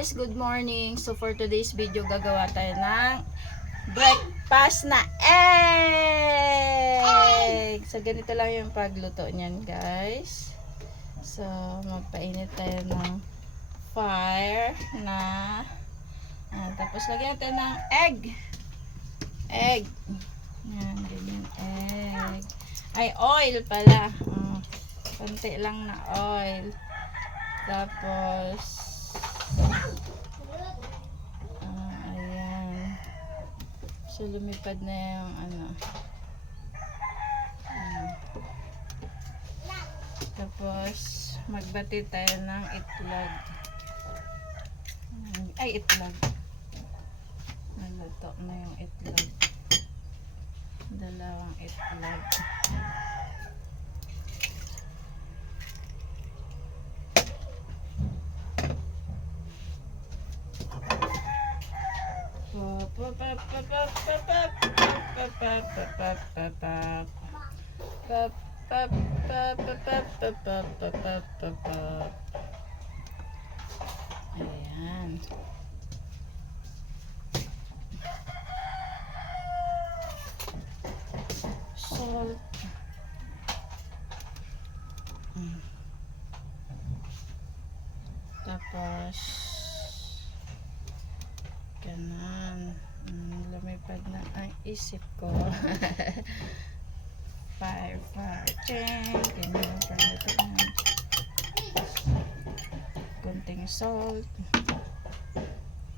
guys, good morning. So for today's video, gagawa tayo ng breakfast na egg. So ganito lang yung pagluto niyan, guys. So magpainit tayo ng fire na tapos lagyan natin ng egg. Yan, ganyan egg. Ay, oil pala. Konti lang na oil. Tapos ayan. So lumipad na yung tapos magbati tayo ng itlog. Itlog. Naluto na yung itlog. Dalawang itlog. Ayan. Salt. Tapos ganon. Lumipad na ang isip ko. Fire. Ganyan pagluto na. Konting salt.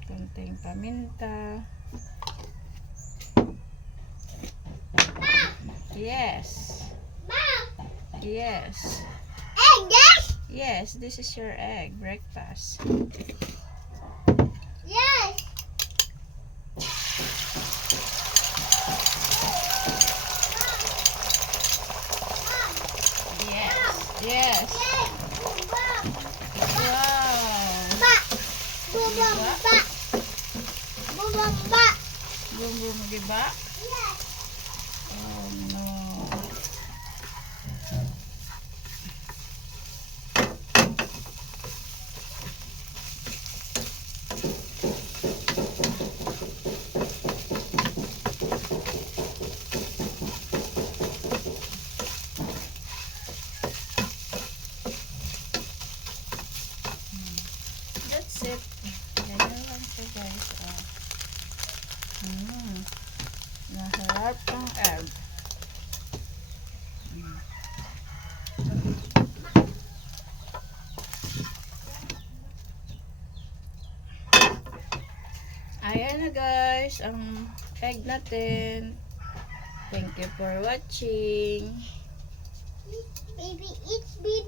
Konting paminta. Yes. Yes. Egg, yes? Yes, this is your egg breakfast. Yes. Yes. Wow. Boom, diba? Yes. Oh no. That's it. Ganyan lang siya, guys. Naharap ng egg. Ayan na, guys, ang egg natin. Thank you for watching. Baby, it's baby.